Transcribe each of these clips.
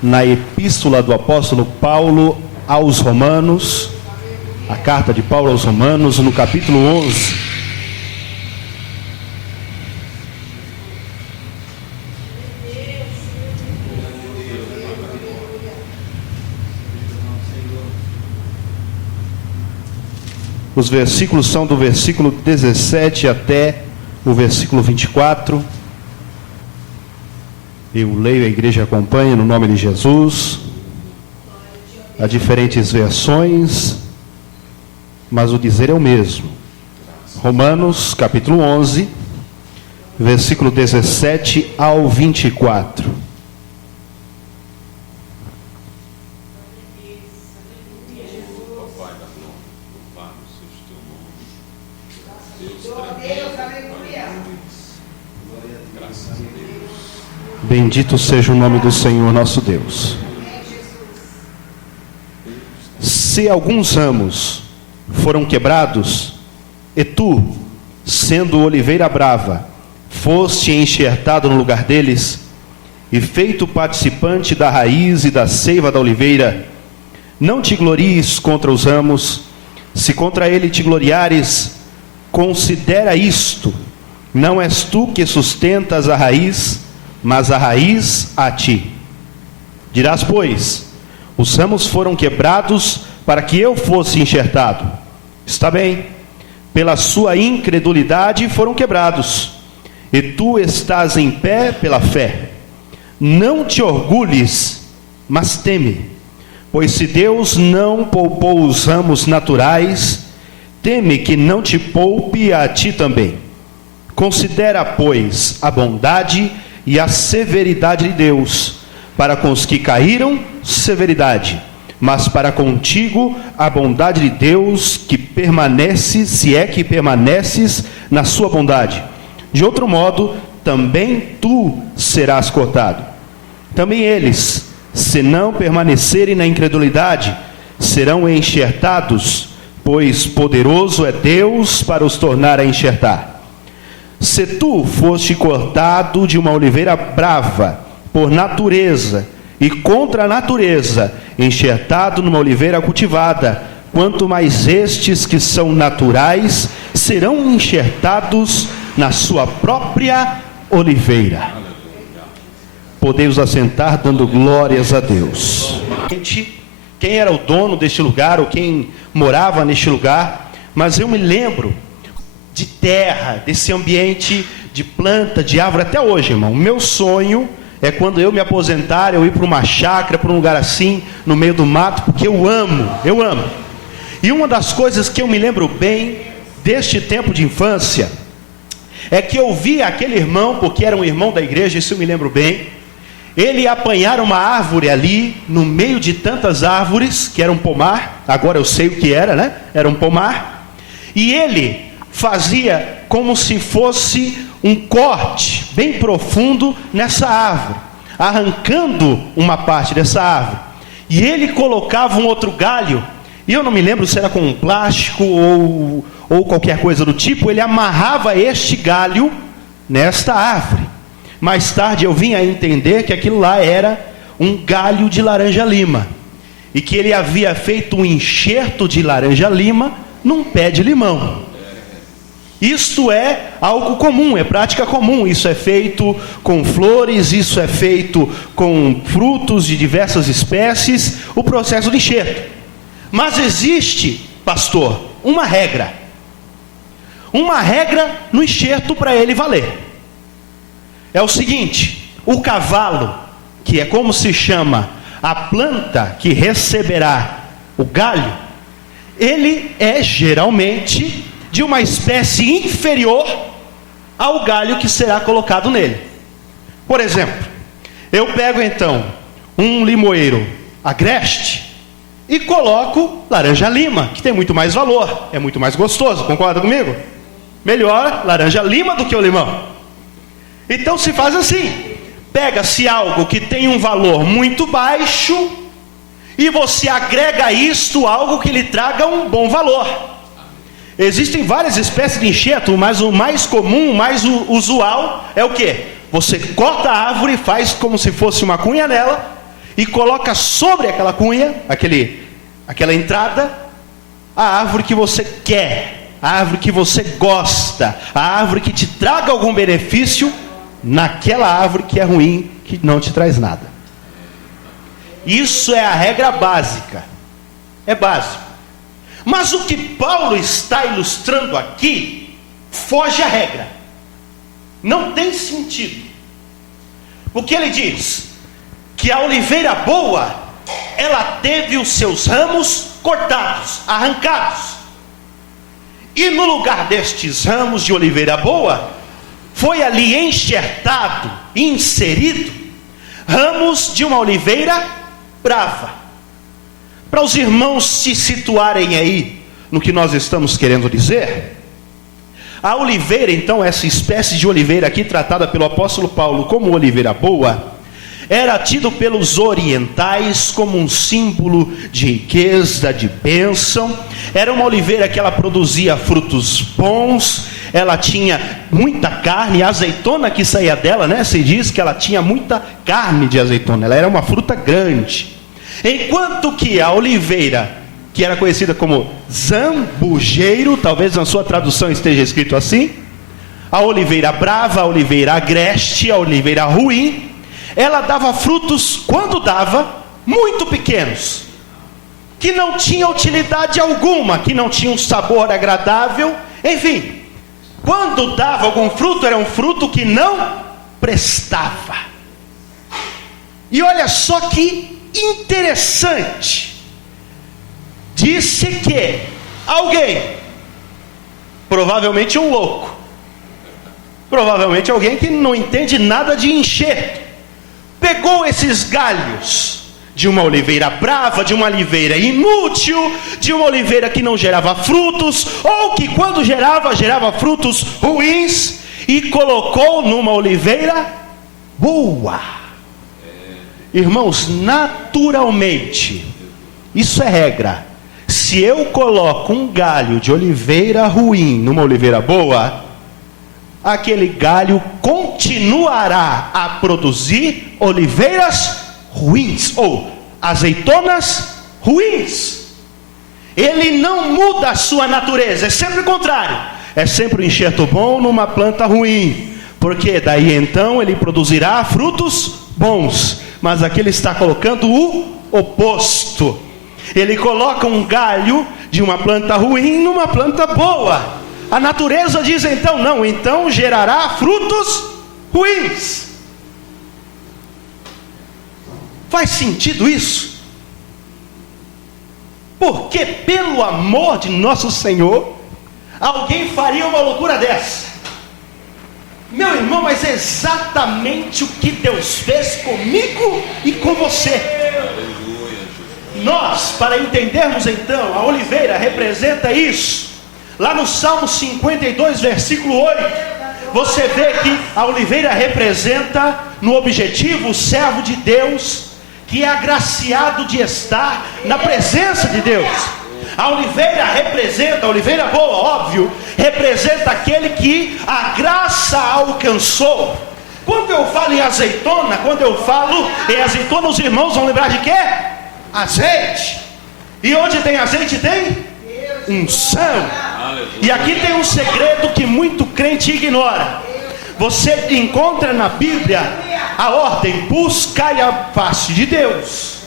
Na epístola do apóstolo Paulo aos Romanos, a carta de Paulo aos Romanos, no capítulo 11. Os versículos são do versículo 17 até o versículo 24. Eu leio, a igreja acompanha no nome de Jesus. Há diferentes versões, mas o dizer é o mesmo. Romanos capítulo 11, versículo 17 ao 24. Bendito seja o nome do Senhor nosso Deus. Se alguns ramos foram quebrados, e tu, sendo oliveira brava, foste enxertado no lugar deles, e feito participante da raiz e da seiva da oliveira, não te glories contra os ramos. Se contra ele te gloriares, considera isto: não és tu que sustentas a raiz, mas a raiz a ti. Dirás, pois, os ramos foram quebrados para que eu fosse enxertado. Está bem, pela sua incredulidade foram quebrados, e tu estás em pé pela fé. Não te orgulhes, mas teme, pois se Deus não poupou os ramos naturais, teme que não te poupe a ti também. Considera, pois, a bondade e a severidade de Deus. Para com os que caíram, severidade, mas para contigo a bondade de Deus, que permanece, se é que permaneces na sua bondade. De outro modo, também tu serás cortado. Também eles, se não permanecerem na incredulidade, serão enxertados, pois poderoso é Deus para os tornar a enxertar. Se tu foste cortado de uma oliveira brava, por natureza, e contra a natureza, enxertado numa oliveira cultivada, quanto mais estes que são naturais, serão enxertados na sua própria oliveira. Podeis assentar dando glórias a Deus. Quem era o dono deste lugar, ou quem morava neste lugar, mas eu me lembro de terra, desse ambiente de planta, de árvore, até hoje, irmão. O meu sonho é quando eu me aposentar, eu ir para uma chácara, para um lugar assim, no meio do mato, porque eu amo. E uma das coisas que eu me lembro bem deste tempo de infância, é que eu vi aquele irmão, porque era um irmão da igreja, isso eu me lembro bem, ele apanhar uma árvore ali, no meio de tantas árvores, que era um pomar, agora eu sei o que era, né? Era um pomar, e ele fazia como se fosse um corte bem profundo nessa árvore, arrancando uma parte dessa árvore, e ele colocava um outro galho, e eu não me lembro se era com um plástico ou qualquer coisa do tipo. Ele amarrava este galho nesta árvore. Mais tarde eu vim a entender que aquilo lá era um galho de laranja-lima, e que ele havia feito um enxerto de laranja-lima num pé de limão. Isto é algo comum, é prática comum. Isso é feito com flores, isso é feito com frutos de diversas espécies, o processo de enxerto. Mas existe, pastor, uma regra no enxerto para ele valer. É o seguinte: o cavalo, que é como se chama a planta que receberá o galho, ele é geralmente de uma espécie inferior ao galho que será colocado nele. Por exemplo, eu pego então um limoeiro agreste e coloco laranja-lima, que tem muito mais valor, é muito mais gostoso, concorda comigo? Melhor laranja-lima do que o limão. Então se faz assim: pega-se algo que tem um valor muito baixo e você agrega a isto algo que lhe traga um bom valor. Existem várias espécies de enxerto, mas o mais comum, o mais usual é o quê? Você corta a árvore, faz como se fosse uma cunha nela, e coloca sobre aquela cunha, aquela entrada, a árvore que você quer, a árvore que você gosta, a árvore que te traga algum benefício, naquela árvore que é ruim, que não te traz nada. Isso é a regra básica, é básico. Mas o que Paulo está ilustrando aqui, foge à regra, não tem sentido, porque ele diz que a oliveira boa, ela teve os seus ramos cortados, arrancados, e no lugar destes ramos de oliveira boa, foi ali enxertado, inserido, ramos de uma oliveira brava. Para os irmãos se situarem aí no que nós estamos querendo dizer, a oliveira, então, essa espécie de oliveira aqui tratada pelo apóstolo Paulo como oliveira boa, era tido pelos orientais como um símbolo de riqueza, de bênção. Era uma oliveira que ela produzia frutos bons, ela tinha muita carne, a azeitona que saía dela, né? Se diz que ela tinha muita carne de azeitona, ela era uma fruta grande. Enquanto que a oliveira, que era conhecida como zambujeiro, talvez na sua tradução esteja escrito assim, a oliveira brava, a oliveira agreste, a oliveira ruim, ela dava frutos, quando dava, muito pequenos, que não tinha utilidade alguma, que não tinha um sabor agradável, enfim, quando dava algum fruto, era um fruto que não prestava. E olha só que interessante, disse que alguém, provavelmente um louco, provavelmente alguém que não entende nada de enxerto, pegou esses galhos de uma oliveira brava, de uma oliveira inútil, de uma oliveira que não gerava frutos, ou que quando gerava frutos ruins, e colocou numa oliveira boa. Irmãos, naturalmente, isso é regra. Se eu coloco um galho de oliveira ruim numa oliveira boa, aquele galho continuará a produzir oliveiras ruins, ou azeitonas ruins. Ele não muda a sua natureza, é sempre o contrário, é sempre um enxerto bom numa planta ruim, porque daí então ele produzirá frutos bons. Mas aqui ele está colocando o oposto, ele coloca um galho de uma planta ruim numa planta boa. A natureza diz então, não, então gerará frutos ruins. Faz sentido isso? Porque pelo amor de nosso Senhor, alguém faria uma loucura dessa? Meu irmão, mas é exatamente o que Deus fez comigo e com você. Nós, para entendermos então, a oliveira representa isso. Lá no Salmo 52, versículo 8, você vê que a oliveira representa no objetivo o servo de Deus, que é agraciado de estar na presença de Deus. A oliveira representa, a oliveira boa, óbvio, representa aquele que a graça alcançou. Quando eu falo em azeitona, os irmãos vão lembrar de quê? Azeite. E onde tem azeite tem unção. E aqui tem um segredo que muito crente ignora. Você encontra na Bíblia a ordem: buscai a face de Deus.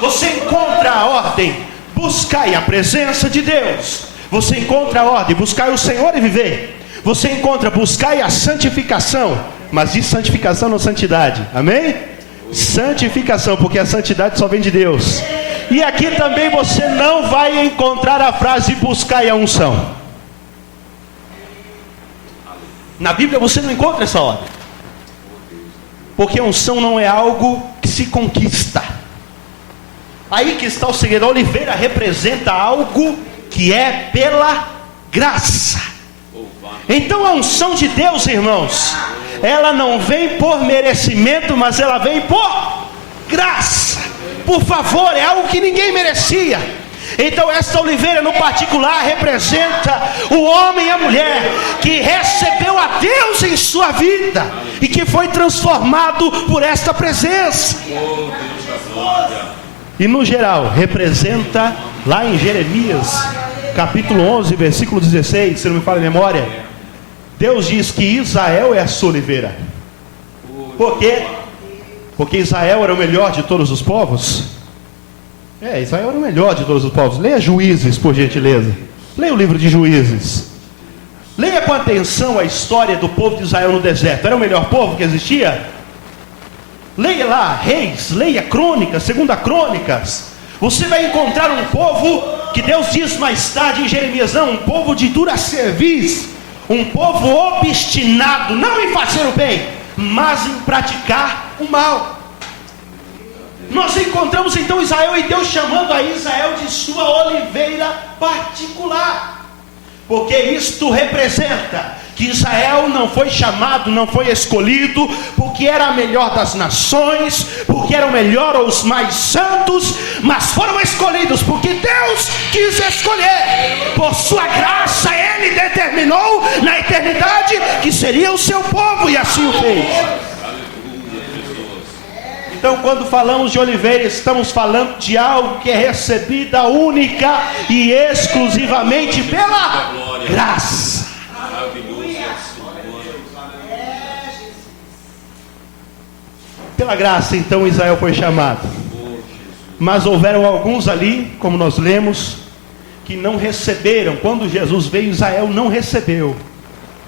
Você encontra a ordem: buscai a presença de Deus. Você encontra a ordem: buscai o Senhor e viver. Você encontra: buscai a santificação. Mas diz santificação, não santidade. Amém? Santificação, porque a santidade só vem de Deus. E aqui também você não vai encontrar a frase buscai a unção. Na Bíblia você não encontra essa ordem, porque a unção não é algo que se conquista. Aí que está o segredo. A oliveira representa algo que é pela graça. Então a unção de Deus, irmãos, ela não vem por merecimento, mas ela vem por graça, por favor. É algo que ninguém merecia, Então essa oliveira no particular representa o homem e a mulher que recebeu a Deus em sua vida e que foi transformado por esta presença. E no geral representa lá em Jeremias capítulo 11 versículo 16, se não me falha a memória, Deus diz que Israel é a sua oliveira. Por quê? Porque Israel era o melhor de todos os povos. Israel era o melhor de todos os povos. Leia Juízes, por gentileza. Leia o livro de Juízes. Leia com atenção a história do povo de Israel no deserto. Era o melhor povo que existia? Leia lá Reis, leia Crônicas, Segunda Crônicas. Você vai encontrar um povo que Deus diz mais tarde em Jeremias, não, um povo de dura cerviz, um povo obstinado, não em fazer o bem, mas em praticar o mal. Nós encontramos então Israel e Deus chamando a Israel de sua oliveira particular, porque isto representa que Israel não foi chamado, não foi escolhido porque era a melhor das nações, porque era o melhor ou os mais santos, mas foram escolhidos porque Deus quis escolher. Por sua graça Ele determinou na eternidade que seria o seu povo, e assim o fez. Então quando falamos de oliveira, estamos falando de algo que é recebida única e exclusivamente pela graça. Pela graça, então, Israel foi chamado. Mas houveram alguns ali, como nós lemos, que não receberam. Quando Jesus veio, Israel não recebeu.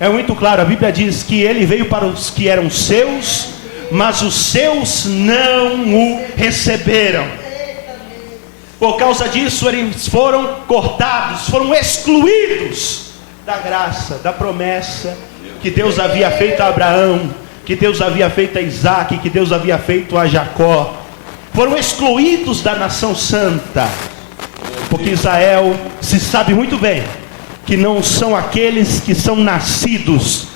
É muito claro, a Bíblia diz que ele veio para os que eram seus, mas os seus não o receberam. Por causa disso, eles foram cortados, foram excluídos da graça, da promessa que Deus havia feito a Abraão, que Deus havia feito a Isaac, que Deus havia feito a Jacó. Foram excluídos da nação santa, porque Israel se sabe muito bem que não são aqueles que são nascidos,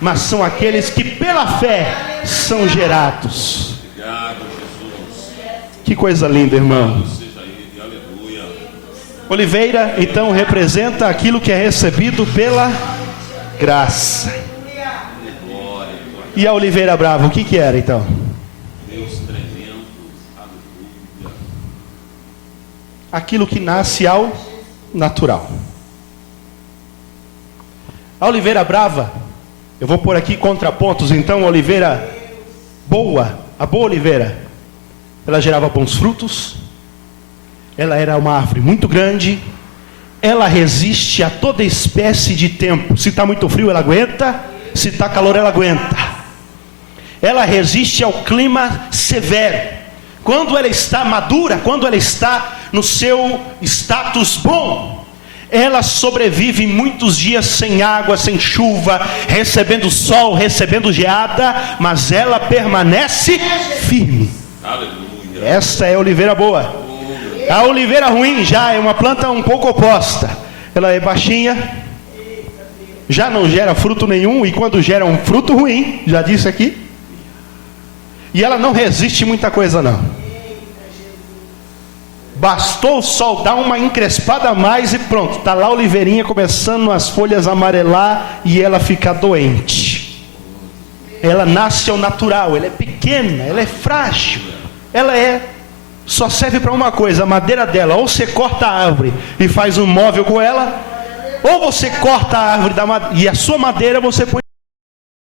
mas são aqueles que pela fé são gerados. Que coisa linda, irmão. Oliveira então representa aquilo que é recebido pela graça. E a oliveira brava, o que era então? Deus tremendo, aleluia. Aquilo que nasce ao natural. A oliveira brava, eu vou pôr aqui contrapontos então. A oliveira boa, a boa oliveira, ela gerava bons frutos, ela era uma árvore muito grande, ela resiste a toda espécie de tempo. Se está muito frio ela aguenta, se está calor ela aguenta. Ela resiste ao clima severo. Quando ela está madura, quando ela está no seu status bom, ela sobrevive muitos dias sem água, sem chuva, recebendo sol, recebendo geada, mas ela permanece firme. Aleluia. Essa é a oliveira boa. A oliveira ruim já é uma planta um pouco oposta. Ela é baixinha, já não gera fruto nenhum, e quando gera um fruto ruim, já disse aqui, e ela não resiste muita coisa não. Bastou o sol dar uma encrespada a mais e pronto, está lá a oliveirinha começando as folhas a amarelar e ela fica doente. Ela nasce ao natural, ela é pequena, ela é frágil, ela só serve para uma coisa, a madeira dela, ou você corta a árvore e faz um móvel com ela, ou você corta a árvore e a sua madeira você põe